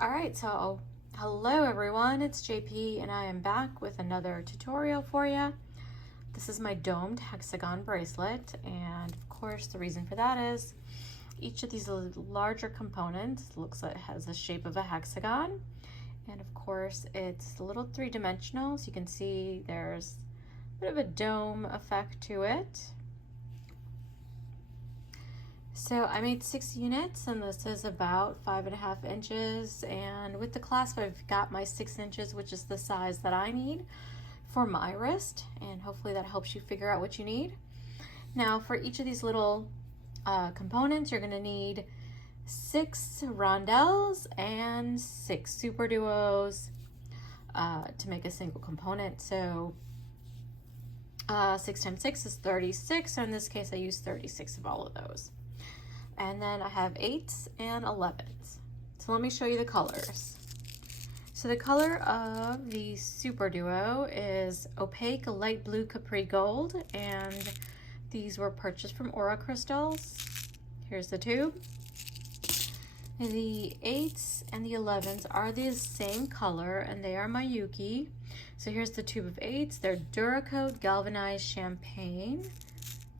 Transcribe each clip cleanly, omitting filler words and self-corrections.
All right, so hello everyone, it's JP and I am back with another tutorial for you. This is my domed hexagon bracelet, and of course the reason for that is each of these larger components looks like it has the shape of a hexagon, and of course it's a little three-dimensional, so you can see there's a bit of a dome effect to it. So I made 6 units, and this is about 5.5 inches, and with the clasp I've got my 6 inches, which is the size that I need for my wrist, and hopefully that helps you figure out what you need. Now for each of these little components, you're going to need 6 rondelles and 6 Superduos to make a single component. So 6 times 6 is 36, so in this case I use 36 of all of those. And then I have 8s and 11s. So let me show you the colors. So the color of the Superduo is opaque light blue capri gold, and these were purchased from Aura crystals. Here's the tube. And the 8s and the 11s are the same color, and they are Miyuki. So here's the tube of 8s. They're Duracoat Galvanized Champagne.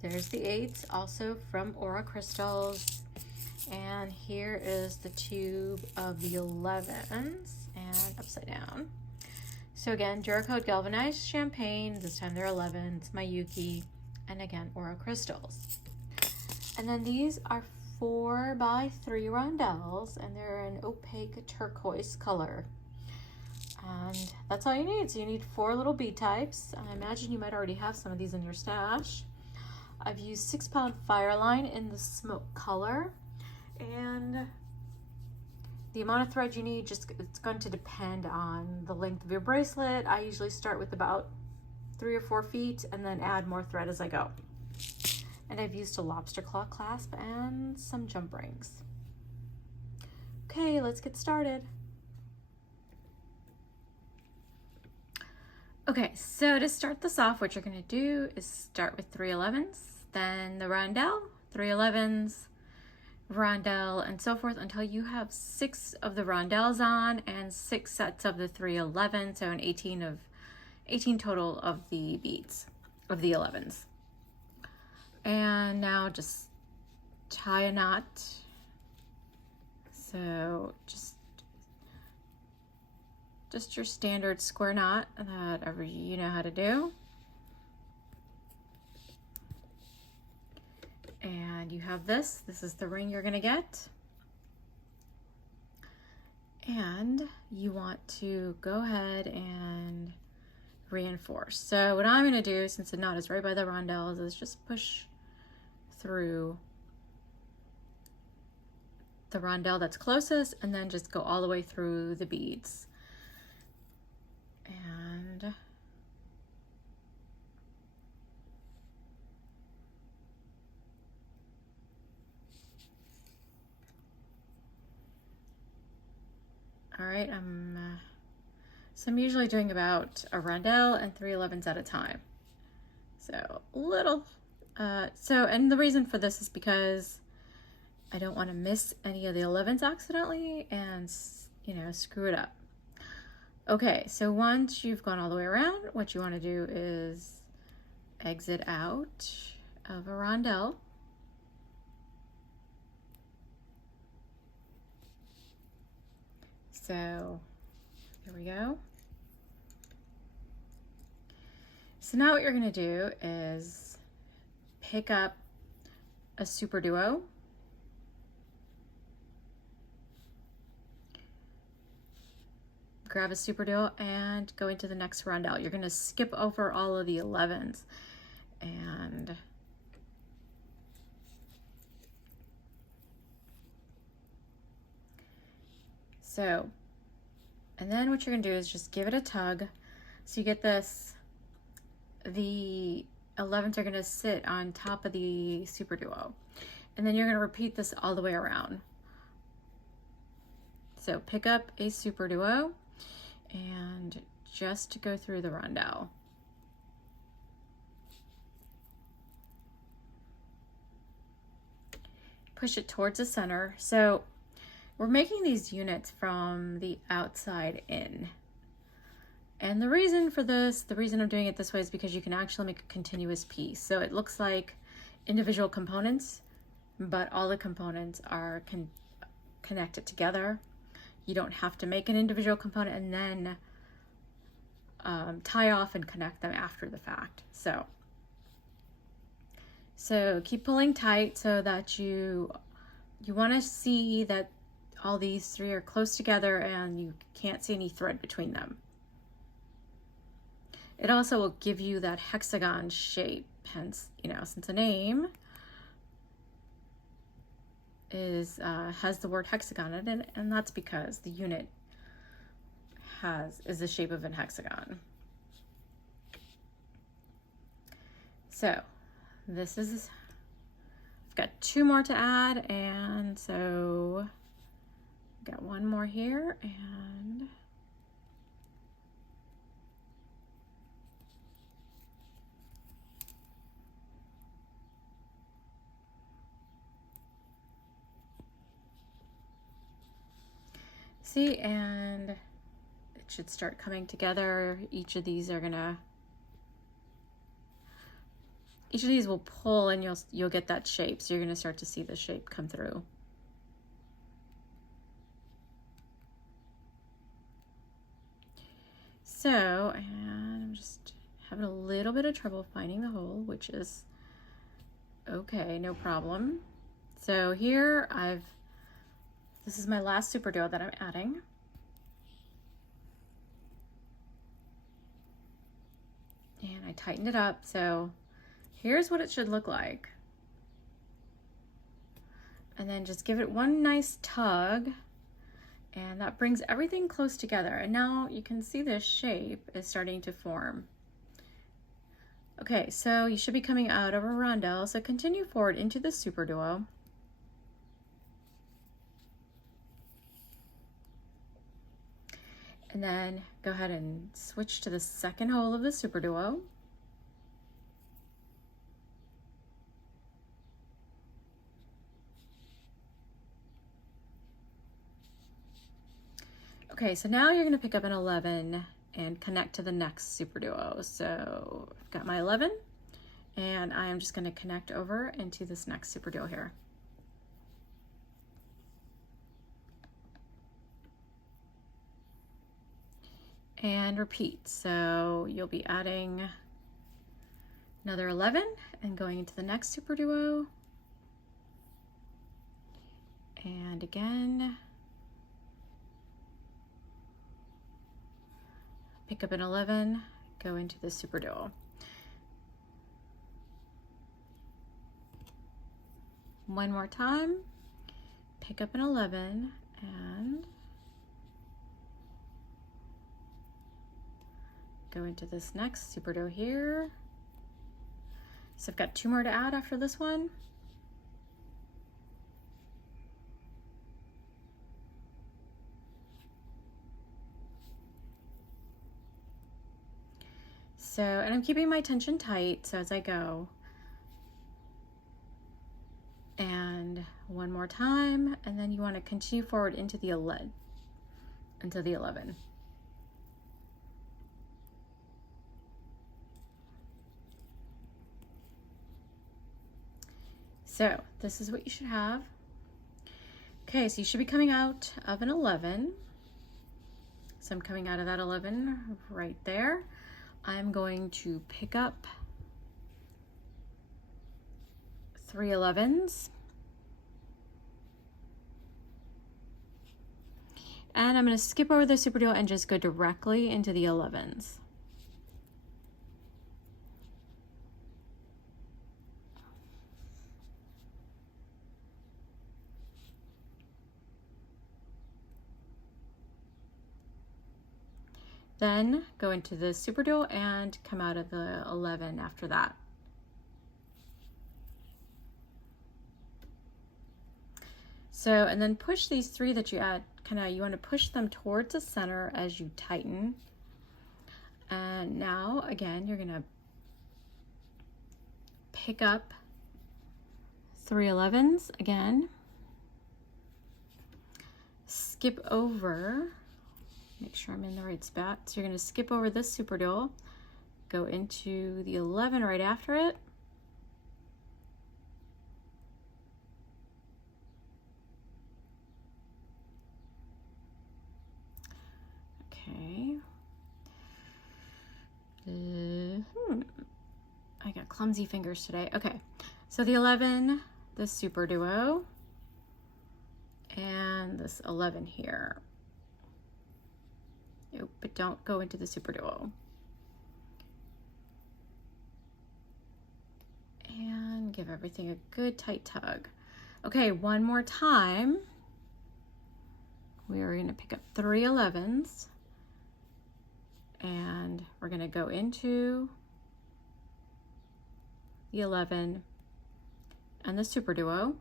There's the 8s, also from Aura crystals. And here is the tube of the 11s, and upside down. So again, Duracoat Galvanized Champagne, this time they're 11s, Miyuki, and again, Aura crystals. And then these are 4x3 rondelles, and they're an opaque turquoise color. And that's all you need. So you need 4 little bead types. I imagine you might already have some of these in your stash. I've used 6-pound fireline in the smoke color, and the amount of thread you need, it's going to depend on the length of your bracelet. I usually start with about 3 or 4 feet and then add more thread as I go. And I've used a lobster claw clasp and some jump rings. Okay, let's get started. Okay, so to start this off, what you're going to do is start with 3 11s, then the rondelle, 3 11s, rondelle, and so forth until you have 6 of the rondelles on and 6 sets of the 3 11s, so an 18 total of the beads of the 11s. And now just tie a knot. So just your standard square knot that you know how to do. And you have this is the ring you're gonna get. And you want to go ahead and reinforce. So what I'm gonna do, since the knot is right by the rondelles, is just push through the rondelle that's closest, and then just go all the way through the beads. And all right, so I'm usually doing about a rondelle and 3 11s at a time. So little, and the reason for this is because I don't want to miss any of the 11s accidentally and, you know, screw it up. Okay, so once you've gone all the way around, what you want to do is exit out of a rondelle. So there we go. So now what you're going to do is pick up a Superduo. Grab a Superduo and go into the next rondelle. You're going to skip over all of the 11s, and so, and then what you're going to do is just give it a tug. So you get this, the 11s are going to sit on top of the Superduo, and then you're going to repeat this all the way around. So pick up a Superduo and just go through the rondelle. Push it towards the center. So we're making these units from the outside in. And the reason for this, the reason I'm doing it this way is because you can actually make a continuous piece. So it looks like individual components, but all the components are connected together. You don't have to make an individual component and then tie off and connect them after the fact. So keep pulling tight so that you want to see that all these three are close together and you can't see any thread between them. It also will give you that hexagon shape, hence, you know, since the name is has the word hexagon in it, and that's because the unit is the shape of an hexagon. So this is, I've got 2 more to add, and so I've got 1 more here, and see, and it should start coming together. Each of these will pull and you'll get that shape. So you're gonna start to see the shape come through. So, and I'm just having a little bit of trouble finding the hole, which is okay, no problem. So here this is my last Superduo that I'm adding. And I tightened it up, so here's what it should look like. And then just give it one nice tug, and that brings everything close together. And now you can see this shape is starting to form. Okay, so you should be coming out of a rondelle, so continue forward into the Superduo. And then go ahead and switch to the second hole of the Superduo. Okay, so now you're going to pick up an 11 and connect to the next Superduo. So I've got my 11, and I am just going to connect over into this next Superduo here. And repeat. So you'll be adding another 11 and going into the next Superduo. And again, pick up an 11, go into the Superduo. One more time, pick up an 11 and go into this next Superduo here. So I've got 2 more to add after this one. So, and I'm keeping my tension tight so as I go. And one more time, and then you want to continue forward into the 11. So this is what you should have. Okay, so you should be coming out of an 11. So I'm coming out of that 11 right there. I'm going to pick up 3 11s. And I'm going to skip over the Superduo and just go directly into the 11s. Then go into the Superduo and come out of the 11 after that. So, and then push these 3 that you add, you want to push them towards the center as you tighten. And now, again, you're gonna pick up 3 11s again. skip over, make sure I'm in the right spot. So you're going to skip over this Superduo, go into the 11 right after it. Okay. I got clumsy fingers today. Okay, so the 11, the Superduo, and this 11 here. Nope, but don't go into the Superduo. And give everything a good tight tug. Okay, one more time. We are going to pick up 3 11s, and we're going to go into the 11 and the Superduo.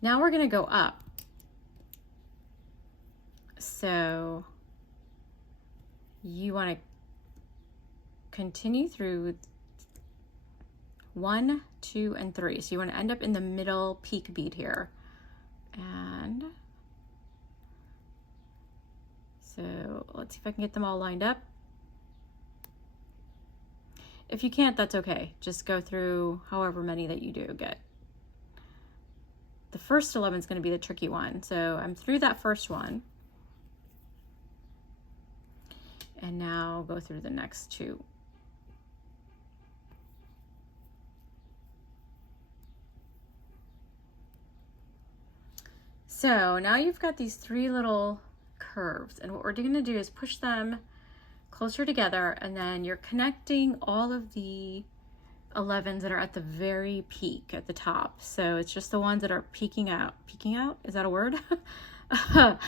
Now we're going to go up. So you want to continue through 1, 2, and 3. So you want to end up in the middle peak bead here. And so let's see if I can get them all lined up. If you can't, that's okay. Just go through however many that you do get. The first 11 is going to be the tricky one. So I'm through that first one. And now go through the next 2. So now you've got these 3 little curves, and what we're going to do is push them closer together, and then you're connecting all of the 11s that are at the very peak at the top. So it's just the ones that are peeking out. Peeking out? Is that a word? That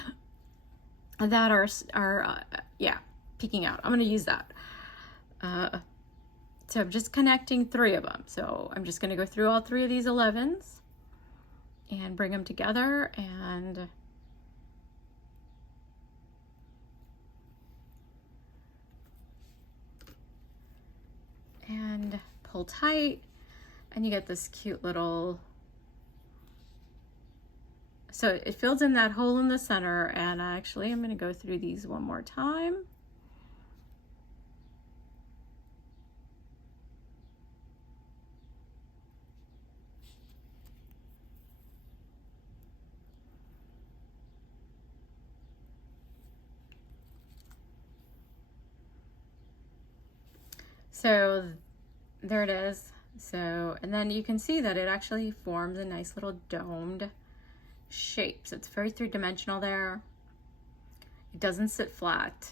are yeah, peeking out. I'm going to use that. So I'm just connecting 3 of them. So I'm just going to go through all 3 of these 11s and bring them together and pull tight, and you get this cute little, so it fills in that hole in the center. And actually I'm going to go through these one more time. So there it is. So, and then you can see that it actually forms a nice little domed shape. So it's very 3-dimensional there. It doesn't sit flat.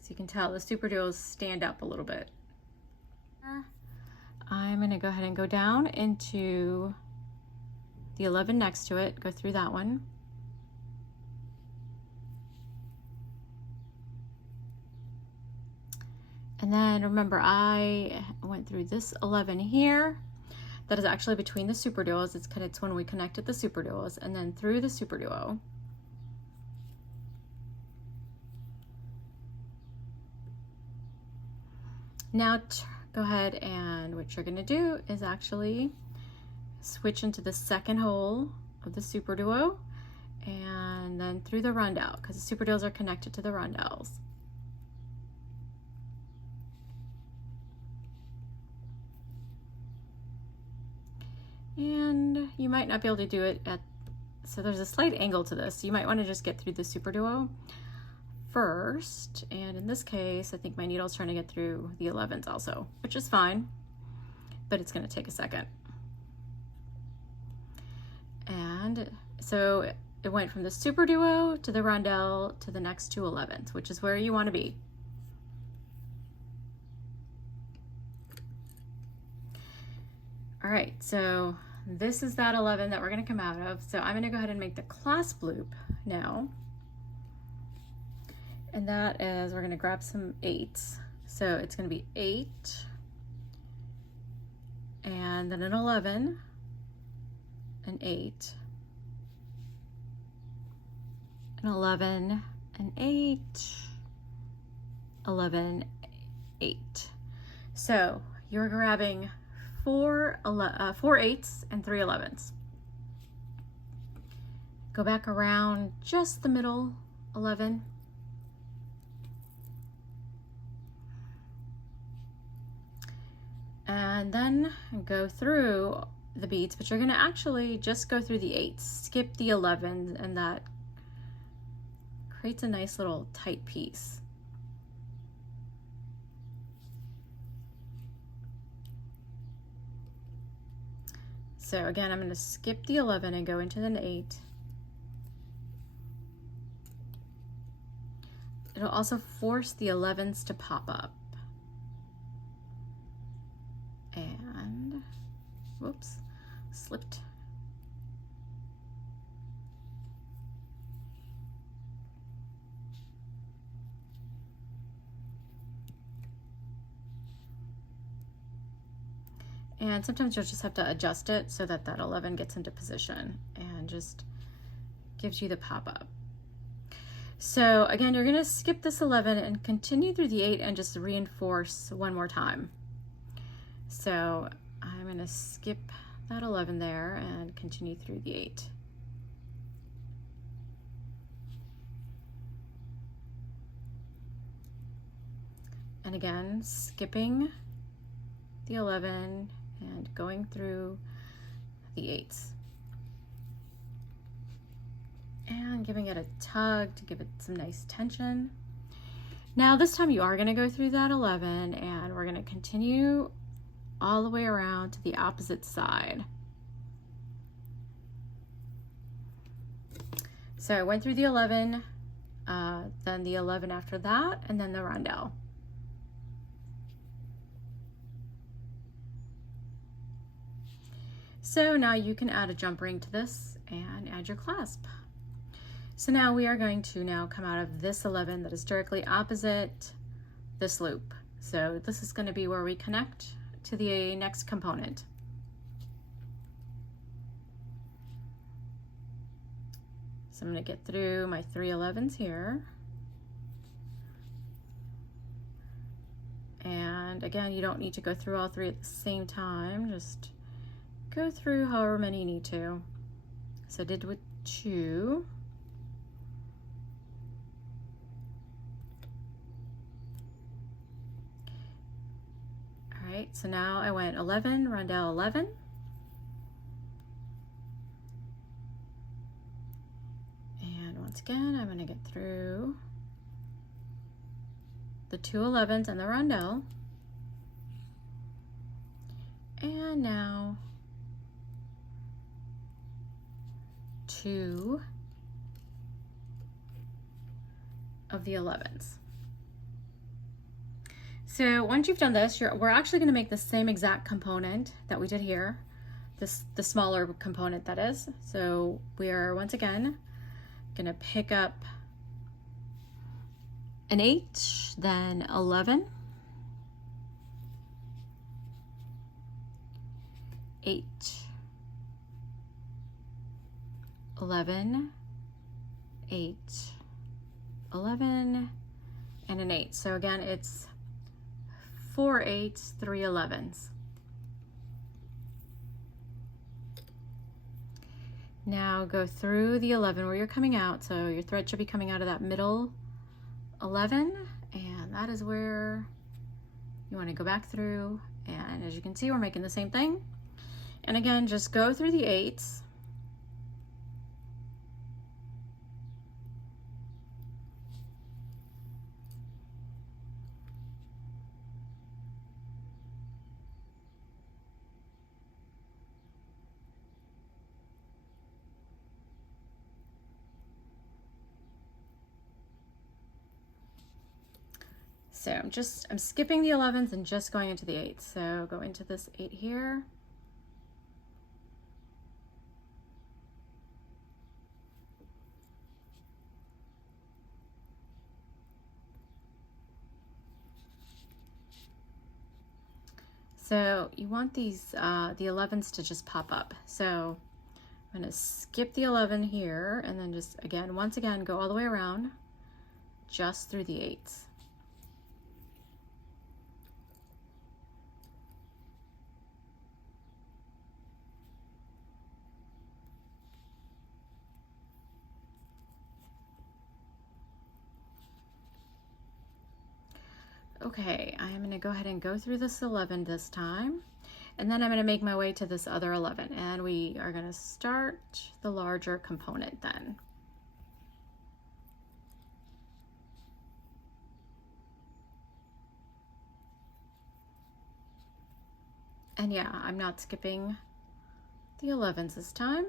So you can tell the Superduos stand up a little bit. I'm going to go ahead and go down into the 11 next to it, go through that one. And then remember, I went through this 11 here. That is actually between the Superduos. It's when we connected the Superduos, and then through the Superduo. Now go ahead, and what you're going to do is actually switch into the second hole of the Superduo, and then through the rondelle, because the Superduos are connected to the rondelles. And you might not be able to do it so there's a slight angle to this. So you might want to just get through the Superduo first. And in this case, I think my needle's trying to get through the 11s also, which is fine, but it's going to take a second. And so it went from the Superduo to the rondelle to the next 2 11s, which is where you want to be. All right, so this is that 11 that we're going to come out of. So I'm going to go ahead and make the clasp loop now. And that is, we're going to grab some 8s. So it's going to be 8, and then an 11, an 8, an 11, an 8, 11, 8. So you're grabbing 4 8s and 3 11s. Go back around just the middle 11. And then go through the beads, but you're going to actually just go through the 8s, skip the 11s, and that creates a nice little tight piece. So again, I'm going to skip the 11 and go into the 8. It'll also force the 11s to pop up. And, whoops, slipped. And sometimes you'll just have to adjust it so that that 11 gets into position and just gives you the pop-up. So again, you're going to skip this 11 and continue through the 8 and just reinforce one more time. So I'm going to skip that 11 there and continue through the 8. And again, skipping the 11 and going through the 8s. And giving it a tug to give it some nice tension. Now this time you are going to go through that 11 and we're going to continue all the way around to the opposite side. So I went through the 11, then the 11 after that, and then the rondelle. So now you can add a jump ring to this and add your clasp. So now we are going to now come out of this 11 that is directly opposite this loop. So this is going to be where we connect to the next component. So I'm going to get through my 3 11s here. And again, you don't need to go through all 3 at the same time. Just go through however many you need to. So I did with 2. All right, so now I went 11, rondelle 11. And once again, I'm going to get through the 2 11s and the rondelle. And now 2 of the 11s. So once you've done this, we're actually going to make the same exact component that we did here, the smaller component that is. So we are once again going to pick up an 8, then 11, 8, 11, 8, 11, and an 8. So again, it's 4 8s, 3 11s. Now go through the 11 where you're coming out. So your thread should be coming out of that middle 11, and that is where you want to go back through. And as you can see, we're making the same thing. And again, just go through the 8s. So I'm skipping the 11s and just going into the 8s. So go into this 8 here. So you want these, the 11s to just pop up. So I'm gonna skip the 11 here and then just once again, go all the way around just through the 8s. Okay, I'm gonna go ahead and go through this 11 this time, and then I'm gonna make my way to this other 11, and we are gonna start the larger component then. And yeah, I'm not skipping the 11s this time.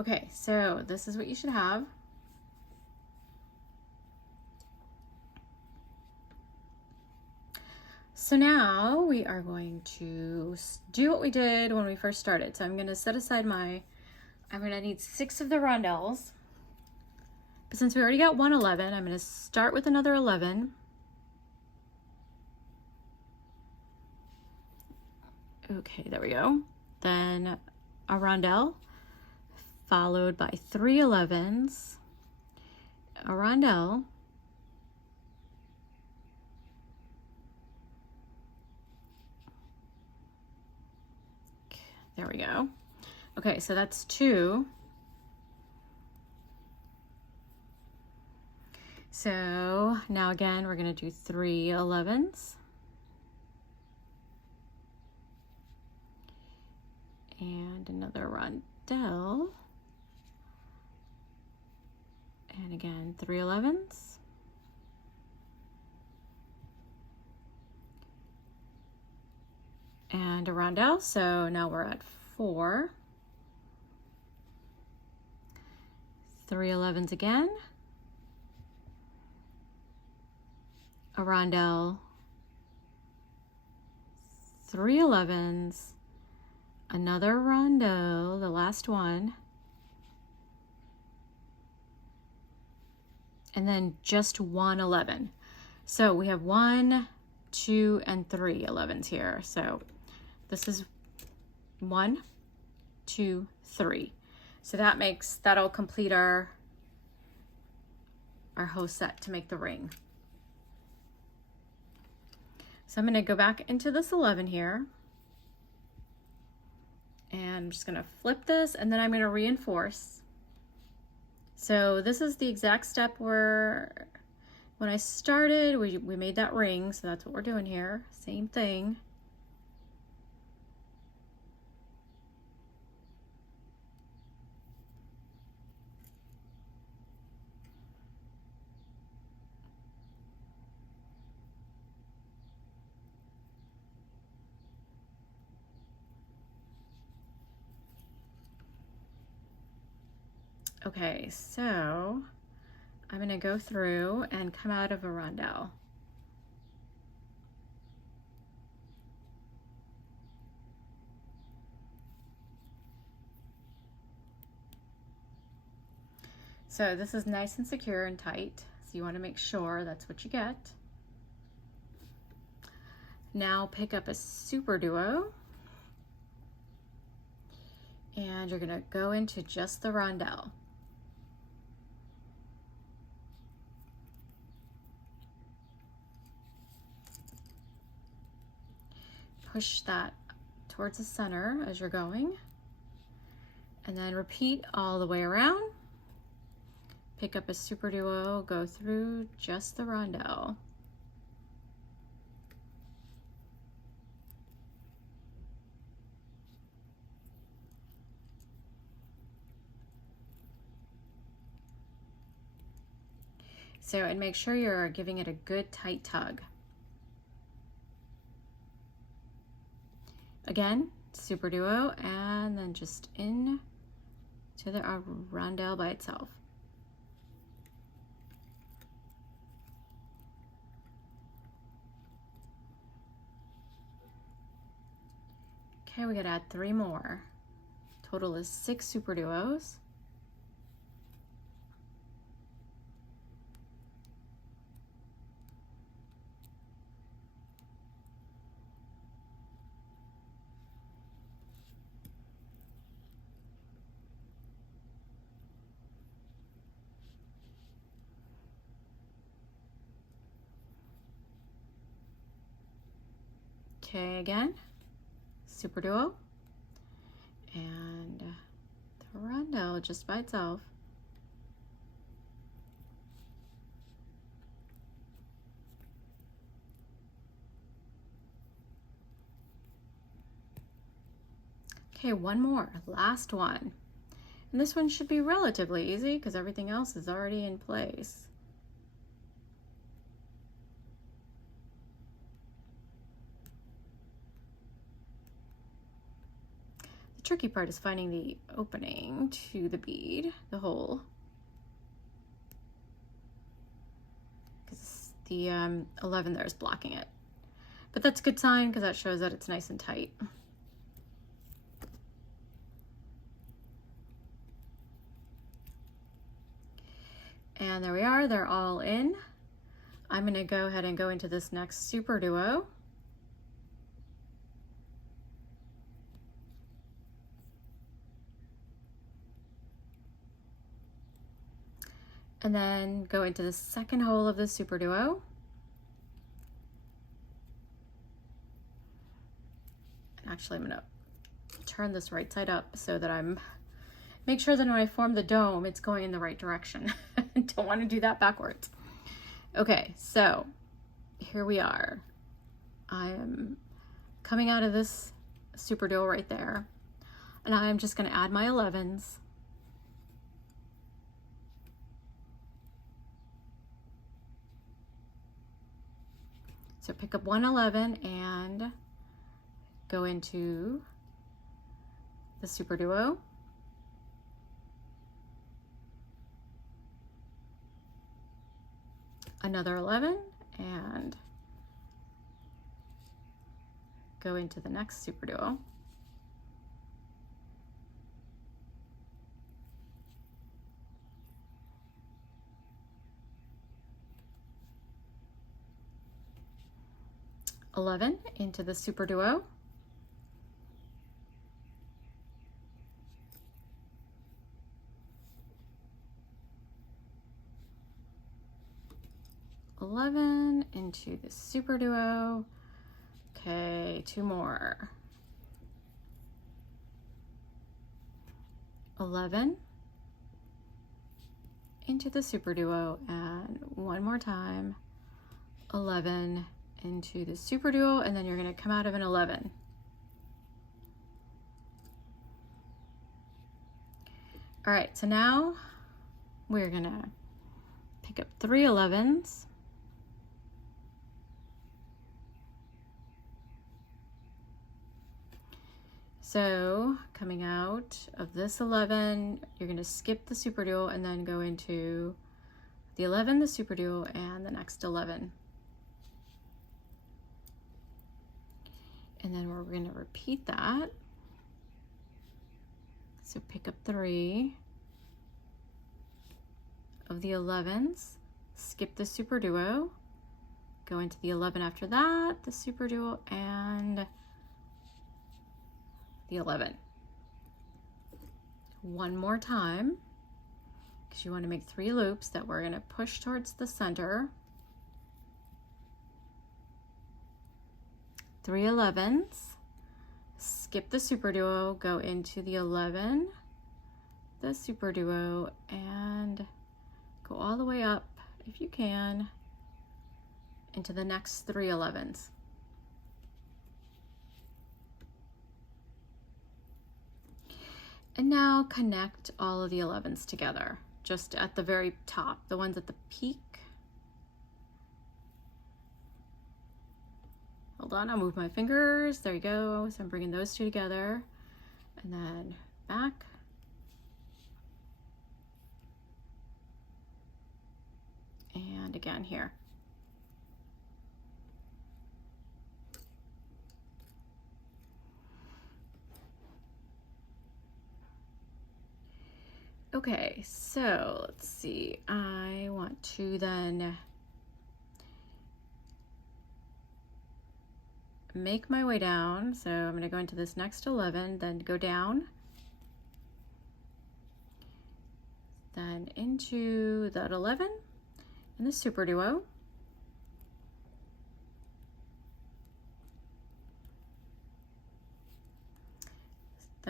Okay, so this is what you should have. So now we are going to do what we did when we first started. So I'm going to set aside I'm going to need 6 of the rondelles. But since we already got 1 11, I'm going to start with another 11. Okay, there we go. Then a rondelle, followed by 3 11s, a rondelle, there we go. Okay, so that's 2. So now again, we're going to do 3 11s. And another rondelle. And again, 3 11s. And a rondelle, so now we're at 4. 3 11s again. A rondelle, 3 11s, another rondelle, the last one, and then just 1 11. So we have 1, 2, and 3 11s here. So this is 1, 2, 3. So that'll complete our whole set to make the ring. So I'm going to go back into this 11 here, and I'm just going to flip this, and then I'm going to reinforce. So this is the exact step where when I started, we made that ring, so that's what we're doing here. Same thing. Okay, so I'm going to go through and come out of a rondelle. So this is nice and secure and tight, so you want to make sure that's what you get. Now pick up a Superduo, and you're going to go into just the rondelle. Push that towards the center as you're going, and then repeat all the way around. Pick up a Superduo, go through just the rondelle. So, and make sure you're giving it a good tight tug. Again, Superduo, and then just in to the rondelle by itself. Okay, we gotta add 3 more. Total is 6 Superduos. Okay, again, Superduo, and the rondelle just by itself. Okay, one more, last one. And this one should be relatively easy because everything else is already in place. The tricky part is finding the opening to the bead, the hole. Because the 11 there is blocking it. But that's a good sign because that shows that it's nice and tight. And there we are, they're all in. I'm gonna go ahead and go into this next Superduo. And then go into the second hole of the Superduo. And actually I'm gonna turn this right side up so that make sure that when I form the dome, it's going in the right direction. Don't want to do that backwards. Okay, so here we are. I am coming out of this Superduo right there, and I'm just going to add my 11s. So pick up 1 11 and go into the Superduo. Another 11 and go into the next Superduo. $11 into the Superduo. $11 into the Superduo. Okay, 2 more. 11 into the Superduo, and one more time, 11 into the Superduo, and then you're going to come out of an 11. All right, so now we're going to pick up 3 11s. So coming out of this 11, you're going to skip the Superduo and then go into the 11, the Superduo, and the next 11. And then we're going to repeat that. So pick up 3 of the 11s, skip the Superduo, go into the 11 after that, the Superduo, and the 11. One more time, because you want to make 3 loops that we're going to push towards the center. 3 11s, skip the Superduo, go into the 11, the Superduo, and go all the way up, if you can, into the next 3 11s. And now connect all of the 11s together, just at the very top, the ones at the peak. Hold on, I'll move my fingers. There you go. So I'm bringing those 2 together, and then back. And again here. Okay, so let's see. I want to then make my way down. So I'm going to go into this next 11, then go down, then into that 11 and the Superduo.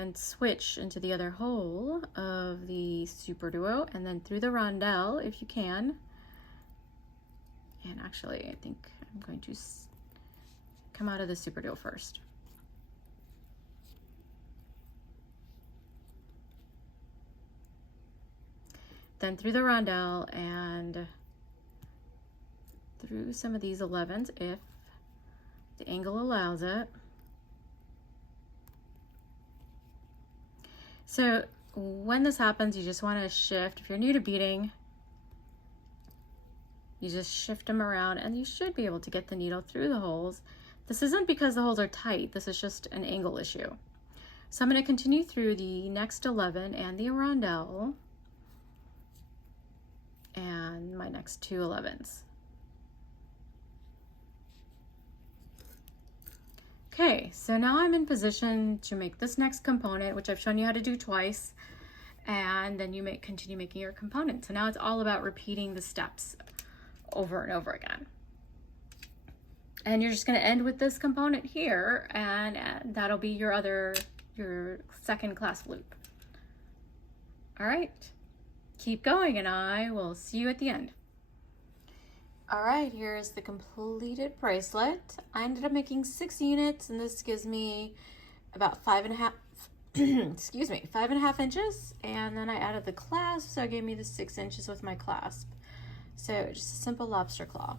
then switch into the other hole of the Superduo and then through the rondelle if you can. And actually, I think I'm going to come out of the Superduo first. Then through the rondelle and through some of these 11s if the angle allows it. So when this happens, you just want to shift. If you're new to beading, you just shift them around and you should be able to get the needle through the holes. This isn't because the holes are tight, this is just an angle issue. So I'm going to continue through the next 11 and the rondelle and my next two 11s. Okay, so now I'm in position to make this next component, which I've shown you how to do twice, and then you continue making your component. So now it's all about repeating the steps over and over again. And you're just going to end with this component here, and that'll be your second clasp loop. All right, keep going, and I will see you at the end. All right, here's the completed bracelet. I ended up making 6 units, and this gives me about 5.5 excuse me, 5.5 inches, and then I added the clasp, so it gave me the 6 inches with my clasp. So just a simple lobster claw.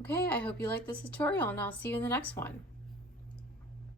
Okay, I hope you like this tutorial, and I'll see you in the next one.